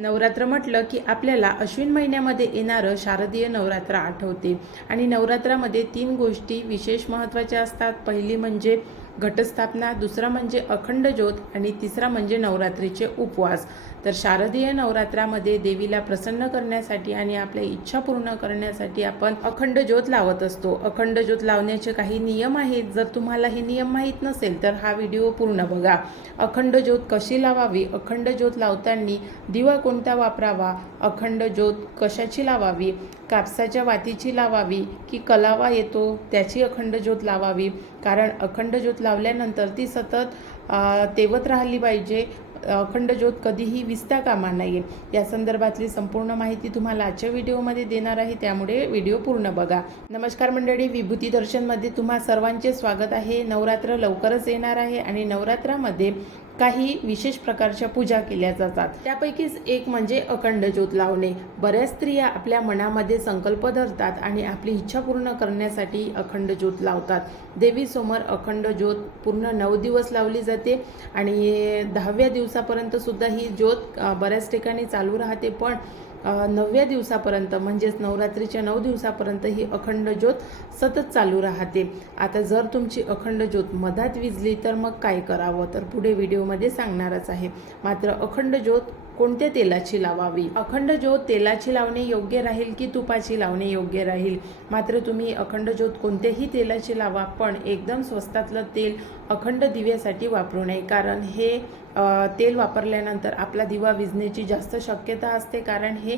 नवरात्र म्हटलं की आपल्याला अश्विन महिन्यामध्ये येणारं शारदीय नवरात्र आठवते. आणि नवरात्रामध्ये तीन गोष्टी विशेष महत्त्वाच्या असतात. पहिली म्हणजे घटस्थापना दुसरा म्हणजे अखंड ज्योत आणि तिसरा म्हणजे नवरात्रीचे उपवास. तर शारदीय नवरात्रामध्ये देवीला प्रसन्न करण्यासाठी आणि आपल्या इच्छा पूर्ण करण्यासाठी आपण अखंड ज्योत लावत असतो. अखंड ज्योत लावण्याचे काही नियम आहेत. जर तुम्हाला हे नियम माहीत नसेल तर हा व्हिडिओ पूर्ण बघा. अखंड ज्योत कशी लावावी? अखंड ज्योत लावताना दिवा कोणता वापरावा? अखंड ज्योत कशाची लावावी? कापसाच्या वातीची लावावी की कलावा येतो? त्याची अखंड ज्योत लावावी? कारण अखंड ज्योत लावल्यानंतर ती सतत तेवत राहिली पाहिजे. अखंड ज्योत कधीही विसता कामा नये या संदर्भातली संपूर्ण माहिती तुम्हाला आजच्या व्हिडिओमध्ये देणार आहे. त्यामुळे व्हिडिओ पूर्ण बघा. नमस्कार मंडळी विभूती दर्शनमध्ये तुम्हा सर्वांचे स्वागत आहे. नवरात्र लवकरच येणार आहे आणि नवरात्रामध्ये काही विशेष प्रकारच्या पूजा केल्या जातात. त्यापैकीच एक म्हणजे अखंड ज्योत लावणे. बऱ्याच स्त्रिया आपल्या मनामध्ये संकल्प धरतात आणि आपली इच्छा पूर्ण करण्यासाठी अखंड ज्योत लावतात. देवीसमोर अखंड ज्योत पूर्ण नऊ दिवस लावली जाते आणि दहाव्या दिवसापर्यंत सुद्धा ही ज्योत बऱ्याच ठिकाणी चालू राहते. पण नवव्या दिवसापर्यंत म्हणजेच नवरात्रीच्या नऊ दिवसापर्यंत ही अखंड ज्योत सतत चालू राहते. आता जर तुमची अखंड ज्योत मधात विजली तर मग काय करावं? तर पुढे व्हिडिओमध्ये सांगणारच आहे. मात्र अखंड ज्योत कोणत्या तेलाची लावावी? अखंड ज्योत तेलाची लावणे योग्य राहील की तुपाची लावणे योग्य राहील? मात्र तुम्ही अखंड ज्योत कोणत्याही तेलाची लावा पण एकदम स्वस्तातलं तेल अखंड दिव्यासाठी वापरू नये. कारण हे तेल वापरल्यानंतर आपला दिवा विजण्याची जास्त शक्यता असते. कारण हे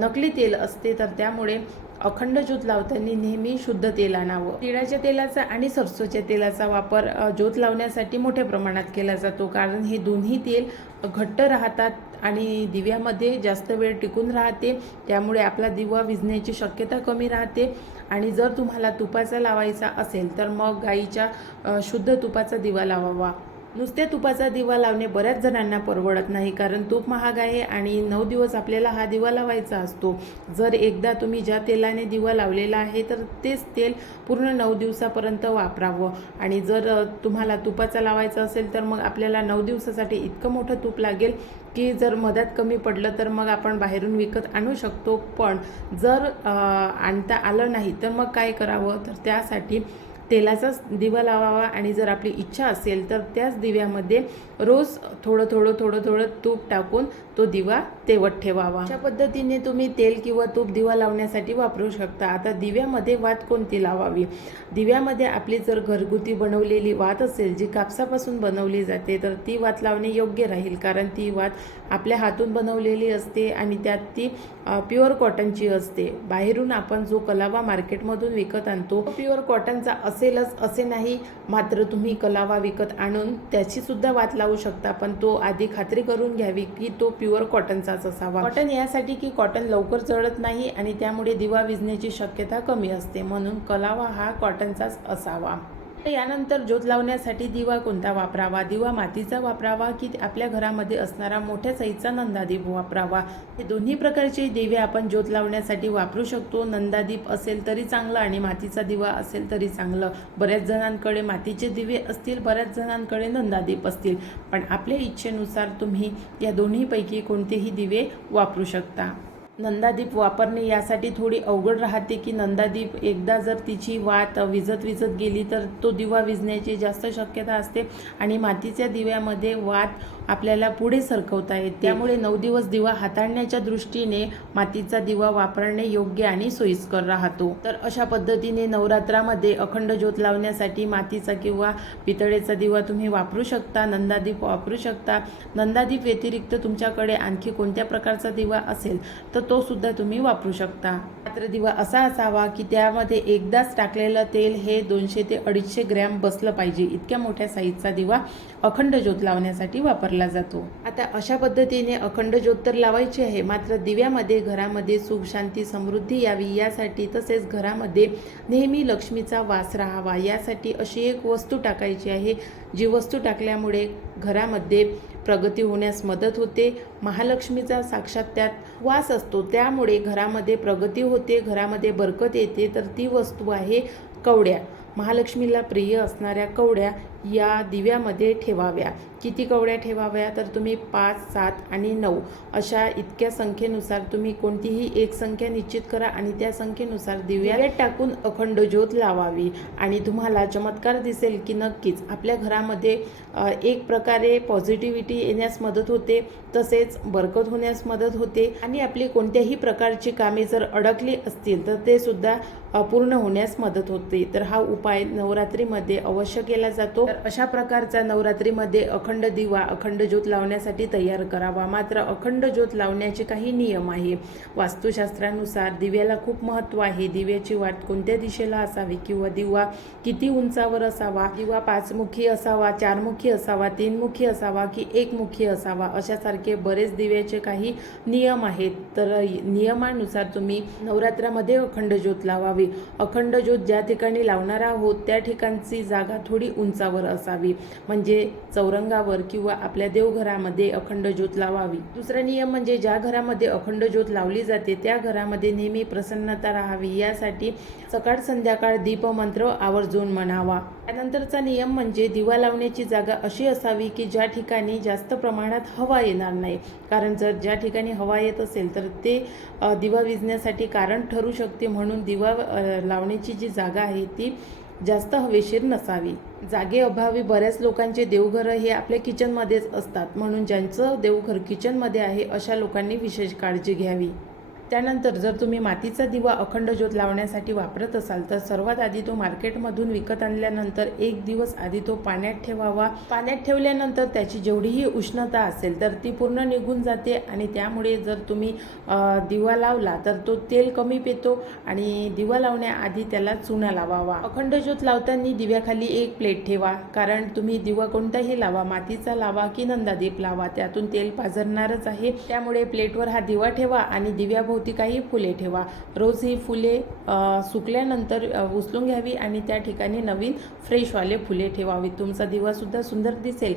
नकली तेल असते तर त्यामुळे अखंड ज्योत लावताना नेहमी शुद्ध तेल आणावं तिळाच्या तेलाचा आणि सरसोच्या तेलाचा वापर ज्योत लावण्यासाठी मोठ्या प्रमाणात केला जातो. कारण हे दोन्ही तेल घट्ट राहतात आणि दिव्यामध्ये जास्त वेळ टिकून राहते. त्यामुळे आपला दिवा विझण्याची शक्यता कमी राहते. आणि जर तुम्हाला तुपाचा लावायचा असेल तर मग गाईच्या शुद्ध तुपाचा दिवा लावावा. नुसत्या तुपाचा दिवा लावणे बऱ्याच जणांना परवडत नाही कारण तूप महाग आहे आणि नऊ दिवस आपल्याला हा दिवा लावायचा असतो. जर एकदा तुम्ही ज्या तेलाने दिवा लावलेला आहे तर तेच तेल पूर्ण नऊ दिवसापर्यंत वापरावं. आणि जर तुम्हाला तुपाचा लावायचा असेल तर मग आपल्याला नऊ दिवसासाठी इतकं मोठं तूप लागेल की जर मधात कमी पडलं तर मग आपण बाहेरून विकत आणू शकतो. पण जर आणता आलं नाही तर मग काय करावं? तर त्यासाठी तेलाचाच दिवा लावावा आणि जर आपली इच्छा असेल तर त्याच दिव्यामध्ये रोज थोडं थोडं थोडं थोडं तूप टाकून तो दिवा तेवत ठेवावा. अशा पद्धतीने तुम्ही तेल किंवा तूप दिवा लावण्यासाठी वापरू शकता. आता दिव्यामध्ये वात कोणती लावावी? दिव्यामध्ये आपली जर घरगुती बनवलेली वात असेल जी कापसापासून बनवली जाते तर ती वात लावणे योग्य राहील. कारण ती वात आपल्या हातून बनवलेली असते आणि त्यात ती प्युअर कॉटनची असते. बाहेरून आपण जो कलावा मार्केटमधून विकत आणतो प्युअर कॉटनचा असेलच असे नाही. मात्र तुम्ही कलावा विकत आणून त्याचीसुद्धा वात लावू शकता. पण तो आधी खात्री करून घ्यावी की तो प्युअर कॉटनचाच असावा. कॉटन यासाठी की कॉटन लवकर जळत नाही आणि त्यामुळे दिवा विजण्याची शक्यता कमी असते. म्हणून कलावा हा कॉटनचाच असावा. यानंतर ज्योत लावण्यासाठी दिवा कोणता वापरावा? दिवा मातीचा वापरावा की आपल्या घरामध्ये असणारा मोठ्या साईजचा नंदादीप वापरावा? हे दोन्ही प्रकारचे दिवे आपण ज्योत लावण्यासाठी वापरू शकतो. नंदादीप असेल तरी चांगलं आणि मातीचा दिवा असेल तरी चांगलं. बऱ्याच जणांकडे मातीचे दिवे असतील बऱ्याच जणांकडे नंदादीप असतील. पण आपल्या इच्छेनुसार तुम्ही या दोन्हीपैकी कोणतेही दिवे वापरू शकता. नंदादीप वापरणे यासाठी थोडी अवघड राहते की नंदादीप एकदा जर तिची वात विजत विजत गेली तर तो दिवा विजण्याची जास्त शक्यता असते आणि मातीच्या दिव्यामध्ये वात आपल्याला पुढे सरकवता येते. त्यामुळे नऊ दिवस दिवा हाताळण्याच्या दृष्टीने मातीचा दिवा वापरणे योग्य आणि सोयीस्कर राहतो. तर अशा पद्धतीने नवरात्रामध्ये अखंड ज्योत लावण्यासाठी मातीचा किंवा पितळेचा दिवा तुम्ही वापरू शकता नंदादीप वापरू शकता. नंदादीप व्यतिरिक्त तुमच्याकडे आणखी कोणत्या प्रकारचा दिवा असेल तर तो सुद्धा तुम्ही वापरू शकता. मात्र दिवा असा असावा की त्यामध्ये एकदाच टाकलेलं तेल हे दोनशे ते अडीचशे ग्रॅम बसलं पाहिजे. इतक्या मोठ्या साईजचा दिवा अखंड ज्योत लावण्यासाठी वापरला जातो. आता अशा पद्धतीने अखंड ज्योत तर लावायची आहे मात्र दिव्यामध्ये घरामध्ये सुख शांती समृद्धी यावी यासाठी तसेच घरामध्ये नेहमी लक्ष्मीचा वास राहावा. यासाठी अशी एक वस्तू टाकायची आहे जी वस्तू टाकल्यामुळे घरामध्ये प्रगती होण्यास मदत होते. महालक्ष्मीचा साक्षात त्यात वास असतो. त्यामुळे घरामध्ये प्रगती होते. घरामध्ये बरकत येते. तर ती वस्तू आहे कवड्या. महालक्ष्मीला प्रिय असणाऱ्या कवड्या या दिव्यामध्ये ठेवाव्या. किती कवड्या ठेवाव्या? तर तुम्ही पाच सात आणि नऊ. अशा इतक्या संख्येनुसार तुम्ही कोणतीही एक संख्या निश्चित करा आणि त्या संख्येनुसार दिव्यात टाकून अखंड ज्योत लावावी. आणि तुम्हाला चमत्कार दिसेल की नक्कीच आपल्या घरामध्ये एक प्रकारे पॉझिटिव्हिटी येण्यास मदत होते तसेच बरकत होण्यास मदत होते. आणि आपली कोणत्याही प्रकारची कामे जर अडकली असतील तर ते सुद्धा पूर्ण होण्यास मदत होते. तर हा उपाय नवरात्रीमध्ये अवश्य केला जातो. अशा प्रकारचा नवरात्रीमध्ये अखंड दिवा अखंड ज्योत लावण्यासाठी तयार करावा. मात्र अखंड ज्योत लावण्याचे काही नियम आहे. वास्तुशास्त्रानुसार दिव्याला खूप महत्त्व आहे. दिव्याची वाट कोणत्या दिशेला असावी किंवा दिवा किती उंचावर असावा? दिवा पाचमुखी असावा चारमुखी असावा तीनमुखी असावा की एकमुखी असावा? अशासारखे बरेच दिव्याचे काही नियम आहेत. तर नियमानुसार तुम्ही नवरात्रामध्ये अखंड ज्योत लावावी. अखंड ज्योत ज्या ठिकाणी लावणार आहोत त्या ठिकाणची जागा थोडी उंचावर असावी. म्हणजे चौरंगावर किंवा आपल्या देवघरामध्ये अखंड ज्योत लावावी. दुसरा नियम म्हणजे ज्या घरामध्ये अखंड ज्योत लावली जाते त्या घरामध्ये नेहमी प्रसन्नता राहावी. यासाठी सकाळ संध्याकाळ दीपमंत्र आवर्जून म्हणावा. त्यानंतरचा नियम म्हणजे दिवा लावण्याची जागा अशी असावी की ज्या ठिकाणी जास्त प्रमाणात हवा येणार नाही. कारण जर ज्या ठिकाणी हवा येत असेल तर ते दिवा विजण्यासाठी कारण ठरू शकते म्हणून दिवा लावण्याची जी जागा आहे ती जास्त हवेशीर नसावी. जागे अभावी बऱ्याच लोकांचे देवघरं हे आपल्या किचनमध्येच असतात. म्हणून ज्यांचं देवघर किचनमध्ये आहे अशा लोकांनी विशेष काळजी घ्यावी. त्यानंतर जर तुम्ही मातीचा दिवा अखंड ज्योत लावण्यासाठी वापरत असाल तर सर्वात आधी तो मार्केटमधून विकत आणल्यानंतर एक दिवस आधी तो पाण्यात ठेवावा. पाण्यात ठेवल्यानंतर त्याची जेवढीही उष्णता असेल तर ती पूर्ण निघून जाते आणि त्यामुळे जर तुम्ही दिवा लावला तर तो तेल कमी पेतो आणि दिवा लावण्याआधी त्याला चुना लावावा. अखंड ज्योत लावताना दिव्याखाली एक प्लेट ठेवा कारण तुम्ही दिवा कोणताही लावा मातीचा लावा की नंदादीप लावा त्यातून तेल पाझरणारच आहे. त्यामुळे प्लेटवर हा दिवा ठेवा आणि दिव्याभोवती काही फुले ठेवा. रोज ही फुले सुकल्यानंतर उचलून घ्यावी आणि त्या ठिकाणी नवीन फ्रेशवाले फुले ठेवावी तुमचा दिवासुद्धा सुंदर दिसेल.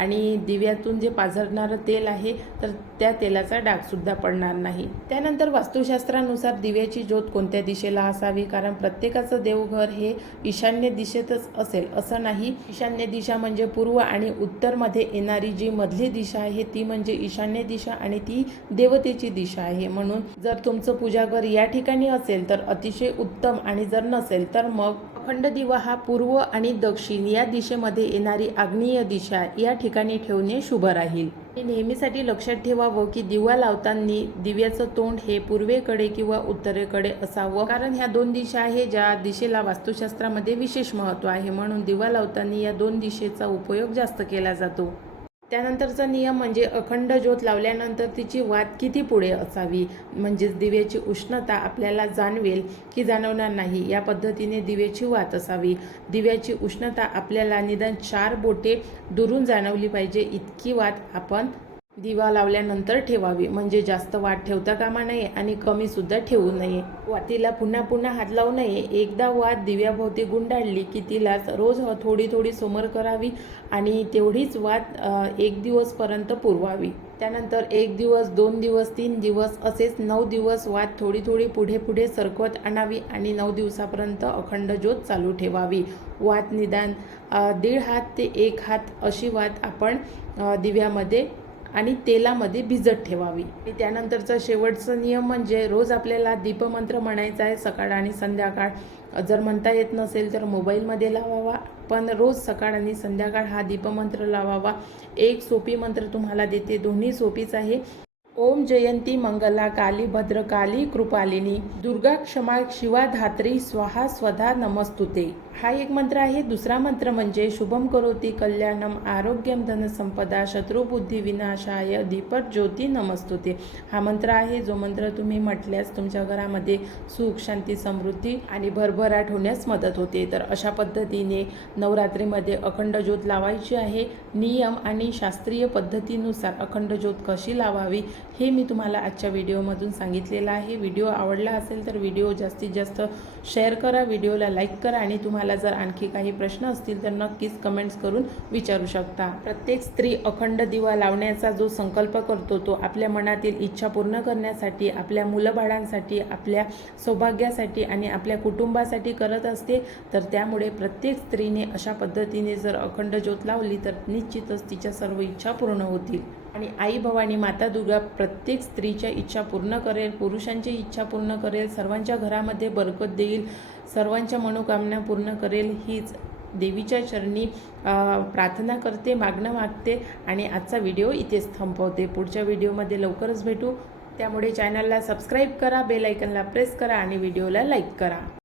आणि दिव्यातून जे पाझरणारं तेल आहे तर त्या तेलाचा डागसुद्धा पडणार नाही. त्यानंतर वास्तुशास्त्रानुसार दिव्याची ज्योत कोणत्या दिशेला असावी? कारण प्रत्येकाचं देवघर हे ईशान्य दिशेतच असेल असं नाही. ईशान्य दिशा म्हणजे पूर्व आणि उत्तरमध्ये येणारी जी मधली दिशा आहे ती म्हणजे ईशान्य दिशा आणि ती देवतेची दिशा आहे. म्हणून जर तुमचं पूजाघर या ठिकाणी असेल तर अतिशय उत्तम आणि जर नसेल तर मग अखंड दिवा हा पूर्व आणि दक्षिण या दिशेमध्ये येणारी आग्नेय दिशा या ठिकाणी ठेवणे शुभ राहील. आणि नेहमीसाठी लक्षात ठेवावं की दिवा लावताना दिव्याचं तोंड हे पूर्वेकडे किंवा उत्तरेकडे असावं. कारण ह्या दोन दिशा आहे ज्या दिशेला वास्तुशास्त्रामध्ये विशेष महत्त्व आहे. म्हणून दिवा लावताना या दोन दिशेचा उपयोग जास्त केला जातो. त्यानंतरचा नियम म्हणजे अखंड ज्योत लावल्यानंतर तिची वात किती पुढे असावी? म्हणजेच दिव्याची उष्णता आपल्याला जाणवेल की जाणवणार नाही. या पद्धतीने दिव्याची वात असावी. दिव्याची उष्णता आपल्याला निदान चार बोटे दुरून जाणवली पाहिजे. इतकी वात आपण दिवा लावल्यानंतर ठेवावी. म्हणजे जास्त वाट ठेवता कामा नये आणि कमी सुद्धा ठेवू नये. वातीला पुन्हा पुन्हा हात लावू नये. एकदा वात दिव्याभोवती गुंडाळली की तिला रोज थोडी थोडी समोर करावी आणि तेवढीच वात एक दिवसपर्यंत पुरवावी. त्यानंतर एक दिवस दोन दिवस तीन दिवस असेच नऊ दिवस वात थोडी थोडी पुढे पुढे सरकवत आणावी आणि नऊ दिवसापर्यंत अखंड ज्योत चालू ठेवावी. वात निदान दीड हात ते एक हात अशी वात आपण दिव्यामध्ये आणि तेलामध्ये भिजत ठेवावी. आणि त्यानंतरचा शेवटचा नियम म्हणजे रोज आपल्याला दीपमंत्र म्हणायचा आहे सकाळ आणि संध्याकाळ. जर म्हणता येत नसेल तर मोबाईलमध्ये लावावा पण रोज सकाळ आणि संध्याकाळ हा दीपमंत्र लावावा. एक सोपी मंत्र तुम्हाला देते दोन्ही सोपीच आहे. ओम जयंती मंगला काली भद्रकाली कृपालिनी दुर्गा क्षमा शिवा धात्री स्वाहा स्वधा नमस्तुते. हा एक मंत्र आहे. दुसरा मंत्र म्हणजे शुभम करोती कल्याणम आरोग्यम धनसंपदा शत्रुबुद्धी विनाशाय दीपक ज्योती नमस्तुते. हा मंत्र आहे. जो मंत्र तुम्ही म्हटल्यास तुमच्या घरामध्ये सुख शांती समृद्धी आणि भरभराट होण्यास मदत होते. तर अशा पद्धतीने नवरात्रीमध्ये अखंड ज्योत लावायची आहे. नियम आणि शास्त्रीय पद्धतीनुसार अखंड ज्योत कशी लावावी हे मी तुम्हाला आजच्या व्हिडिओमधून सांगितलेलं आहे. व्हिडिओ आवडला असेल तर व्हिडिओ जास्तीत जास्त शेअर करा व्हिडिओला लाईक करा आणि तुम्हाला जर आणखी काही प्रश्न असतील तर नक्कीच कमेंट्स करून विचारू शकता. प्रत्येक स्त्री अखंड दिवा लावण्याचा जो संकल्प करतो तो आपल्या मनातील इच्छा पूर्ण करण्यासाठी आपल्या मुलंबाळांसाठी आपल्या सौभाग्यासाठी आणि आपल्या कुटुंबासाठी करत असते. तर त्यामुळे प्रत्येक स्त्रीने अशा पद्धतीने जर अखंड ज्योत लावली तर निश्चितच तिच्या सर्व इच्छा पूर्ण होतील. आणि आई भवानी माता दुर्गा प्रत्येक स्त्रीच्या इच्छा पूर्ण करेल पुरुषांची इच्छा पूर्ण करेल सर्वांच्या घरामध्ये बरकत देईल सर्वांच्या मनोकामना पूर्ण करेल हीच देवीच्या चरणी प्रार्थना करते मागणं मागते आणि आजचा व्हिडिओ इथेच थांबवते. पुढच्या व्हिडिओमध्ये लवकरच भेटू. त्यामुळे चॅनलला सबस्क्राईब करा बेल आयकनला प्रेस करा आणि व्हिडिओला लाईक करा.